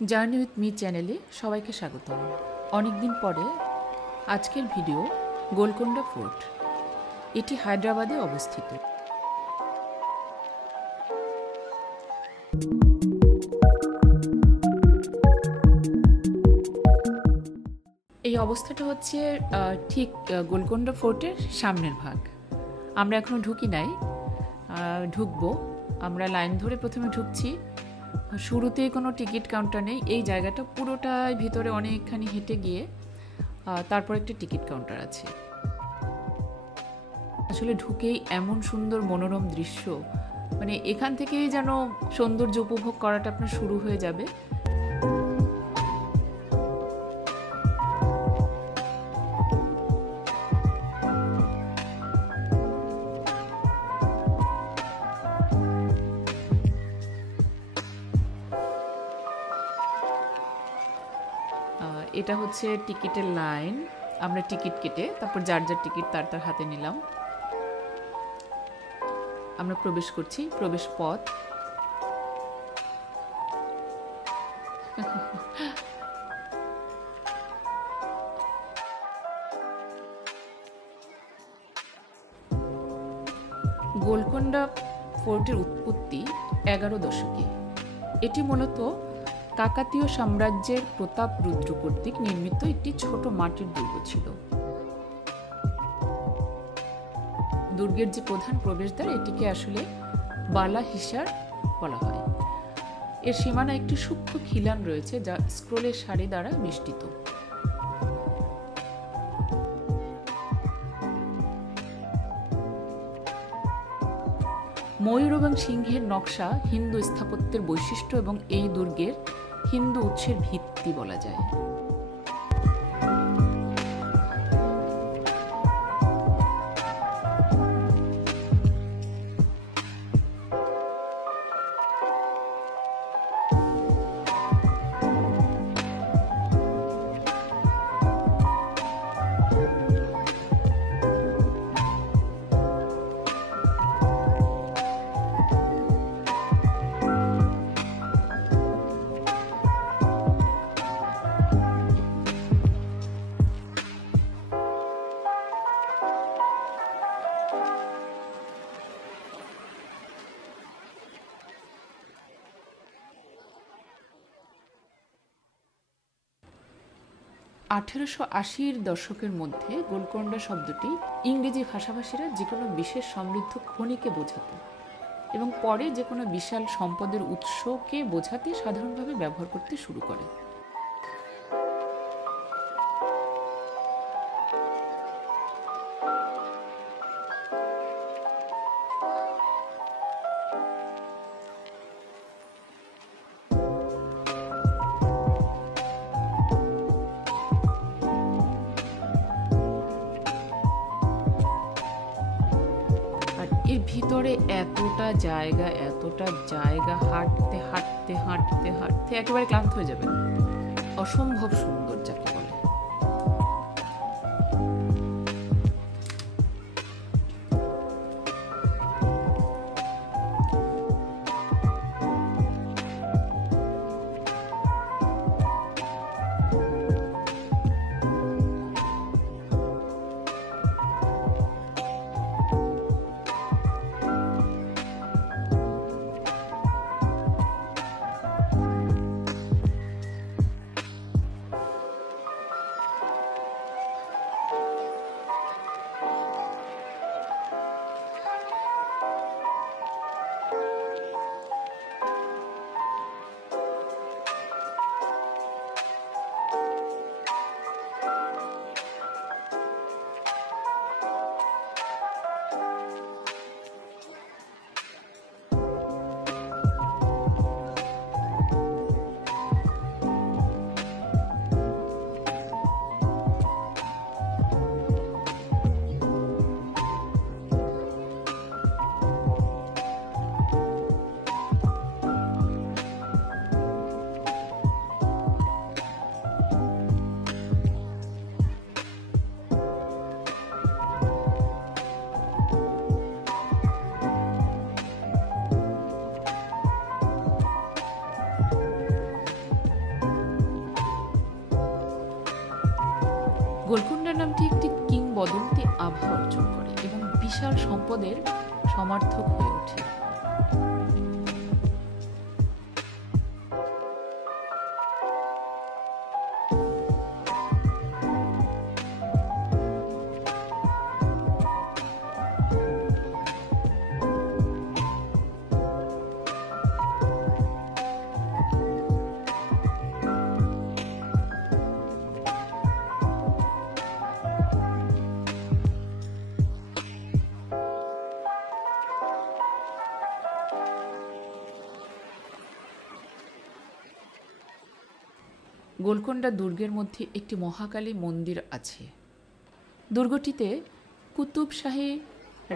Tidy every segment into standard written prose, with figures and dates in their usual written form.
Journey with me চ্যানেলে সবাইকে স্বাগতম। অনেকদিন পরে আজকের ভিডিও গোলকোন্ডা ফোর্ট। এটি হায়দ্রাবাদে অবস্থিত। এই অবস্থাটা হচ্ছে ঠিক গোলকোন্ডা ফোর্টের সামনের ভাগ। আমরা এখনো ঢুকি নাই, ঢুকবো। আমরা লাইন ধরে প্রথমে ঢুকছি। শুরুতেই কোনো টিকিট কাউন্টার নেই। এই জায়গাটা পুরোটাই ভিতরে অনেকখানি হেঁটে গিয়ে তারপর একটা টিকিট কাউন্টার আছে। আসলে ঢুকেই এমন সুন্দর মনোরম দৃশ্য, মানে এখান থেকেই যেন সৌন্দর্য উপভোগ করাটা আপনার শুরু হয়ে যাবে। এটা হচ্ছে টিকিটের লাইন। আমরা টিকিট কেটে তারপর যার যার টিকিট তার হাতে নিলাম। আমরা প্রবেশ করছি, প্রবেশ পথ। গোলকোন্ডা ফোর্টের উৎপত্তি 11 দশকে। এটি মূলত কাকাতীয় সাম্রাজ্যের প্রতাপ রুদ্র কর্তৃক নির্মিত একটি ছোট মাটির দুর্গ ছিল। দুর্গের যে প্রধান প্রবেশদ্বার, এটিকে আসলে বালা হিসার বলা হয়। এর সীমানা একটি সূক্ষ্ম খিলান রয়েছে, যা স্ক্রোলের সারি দ্বারা বেষ্টিত। ময়ূর এবং সিংহের নকশা হিন্দু স্থাপত্যের বৈশিষ্ট্য এবং এই দুর্গের হিন্দু উৎসের ভিত্তি বলা যায়। আঠেরোশো দশকের মধ্যে গোলকোন্ডা শব্দটি ইংরেজি ভাষাভাষীরা যে কোনো বিশেষ সমৃদ্ধ খনিকে বোঝাতে এবং পরে যে কোনো বিশাল সম্পদের উৎসকে বোঝাতে সাধারণভাবে ব্যবহার করতে শুরু করে। এর ভিতরে এতটা জায়গা হাঁটতে হাঁটতে হাঁটতে হাঁটতে একেবারে ক্লান্ত হয়ে যাবে। অসম্ভব সুন্দর যাকে বলে। আভা অর্জন করে এবং বিশাল সম্পদের সমার্থক হয়ে ওঠে। গোলকোন্ডা দুর্গের মধ্যে একটি মহাকালী মন্দির আছে। দুর্গটিতে কুতুব শাহী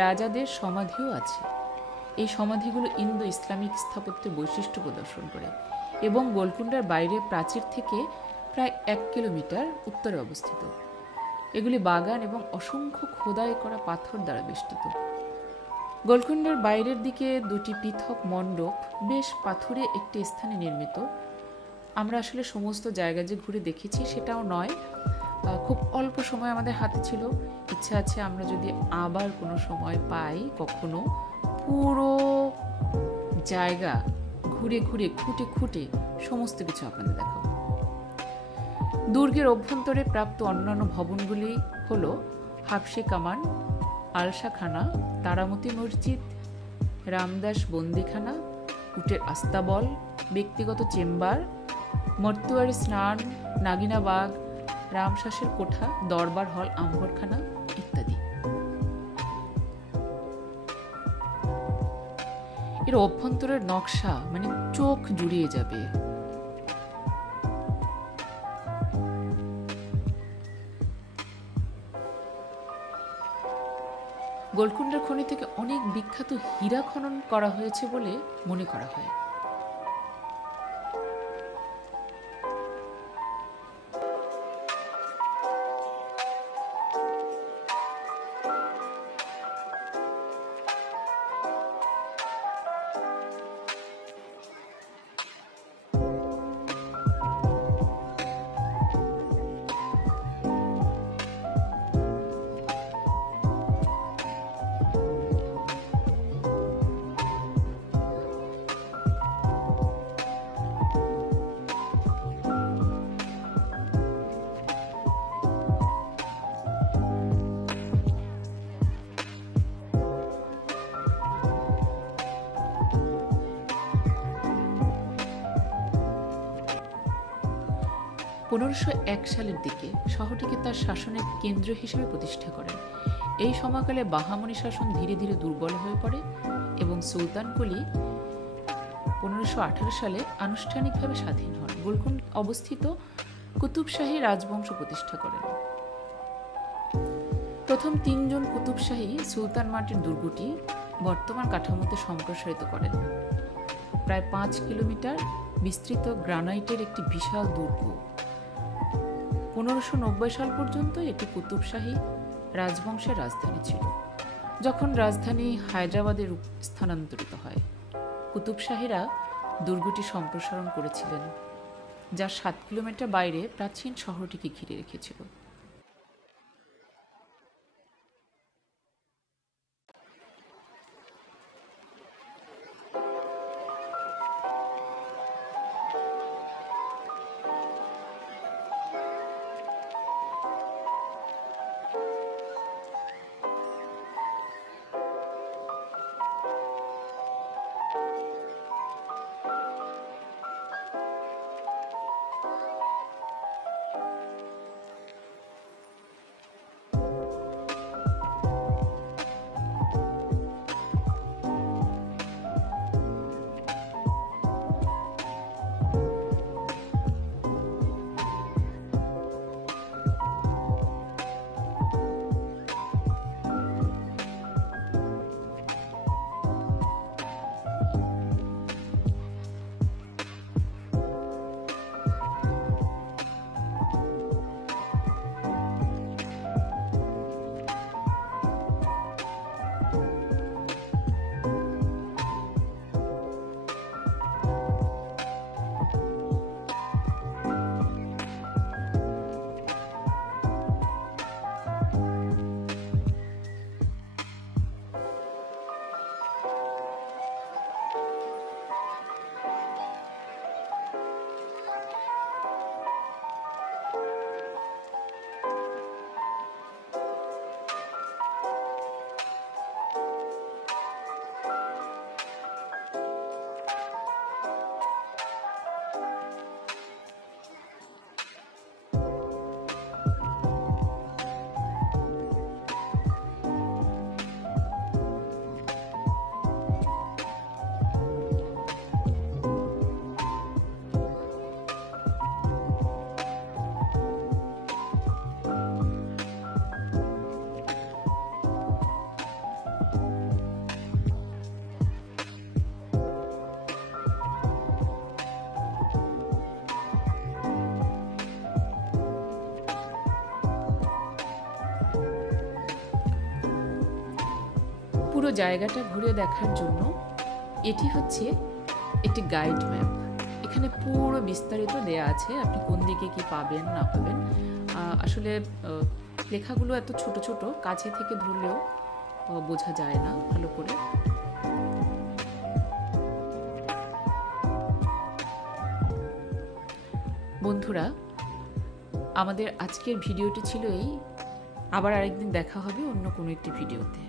রাজাদের সমাধিও আছে। এই সমাধিগুলো ইন্দো ইসলামিক স্থাপত্যের বৈশিষ্ট্য প্রদর্শন করে এবং গোলকোন্ডার বাইরে প্রাচীর থেকে প্রায় 1 কিলোমিটার উত্তরে অবস্থিত। এগুলি বাগান এবং অসংখ্য খোদাই করা পাথর দ্বারা বেষ্টিত। গোলকোন্ডার বাইরের দিকে দুটি পৃথক মণ্ডপ বেশ পাথুরে একটি স্থানে নির্মিত। আমরা আসলে সমস্ত জায়গা যে ঘুরে দেখেছি সেটাও নয়, খুব অল্প সময় আমাদের হাতে ছিল। ইচ্ছা আছে আমরা যদি আবার কোনো সময় পাই কখনো পুরো জায়গা ঘুরে ঘুরে খুঁটে খুঁটে সমস্ত কিছু আপনাদের দেখাবো। দুর্গের অভ্যন্তরে প্রাপ্ত অন্যান্য ভবনগুলি হল হাফসি কামান, আলসাখানা, তারামতি মসজিদ, রামদাস বন্দিখানা, উটের আস্তাবল, ব্যক্তিগত চেম্বার, মর্তুয়ারি স্নান, নাগিনা বাগ, রামশাসের কোঠা, দরবার হল, আম্বরখানা ইত্যাদি। এর অভ্যন্তরের নকশা মানে চোখ জুড়িয়ে যাবে। গোলকুন্ডার খনি থেকে অনেক বিখ্যাত হীরা খনন করা হয়েছে বলে মনে করা হয়। (1501 সালের দিকে শহরটিকে তার শাসনের কেন্দ্র হিসেবে প্রতিষ্ঠা করেন। এই সময়কালে বাহামনি শাসন ধীরে ধীরে দুর্বল হয়ে পড়ে এবং সুলতান কুলি 1518 সালে আনুষ্ঠানিকভাবে স্বাধীন হন। গোলকুন্ড অবস্থিত কুতুব শাহী রাজবংশ প্রতিষ্ঠা করেন। প্রথম 3 জন কুতুব শাহী সুলতান মাটির দুর্গটি বর্তমান কাঠামোতে সম্প্রসারিত করেন। প্রায় 5 কিলোমিটার বিস্তৃত গ্রানাইটের একটি বিশাল দুর্গ। 1590 সাল পর্যন্ত এটি কুতুব শাহী রাজবংশের রাজধানী ছিল। যখন রাজধানী হায়দ্রাবাদে স্থানান্তরিত হয়, কুতুব শাহীরা দুর্গটি সম্প্রসারণ করেছিলেন, যা 7 কিলোমিটার বাইরে প্রাচীন শহরটিকে ঘিরে রেখেছিল। পুরো জায়গাটা ঘুরে দেখার জন্য এটি হচ্ছে একটি গাইড ম্যাপ। এখানে পুরো বিস্তারিত দেয়া আছে, আপনি কোন দিকে কি পাবেন না পাবেন। আসলে লেখাগুলো এত ছোট ছোট, কাছে থেকে ধরলেও বোঝা যায় না ভালো করে। বন্ধুরা, আমাদের আজকের ভিডিওটি ছিল এই। আবার আরেকদিন দেখা হবে অন্য কোনো একটি ভিডিওতে।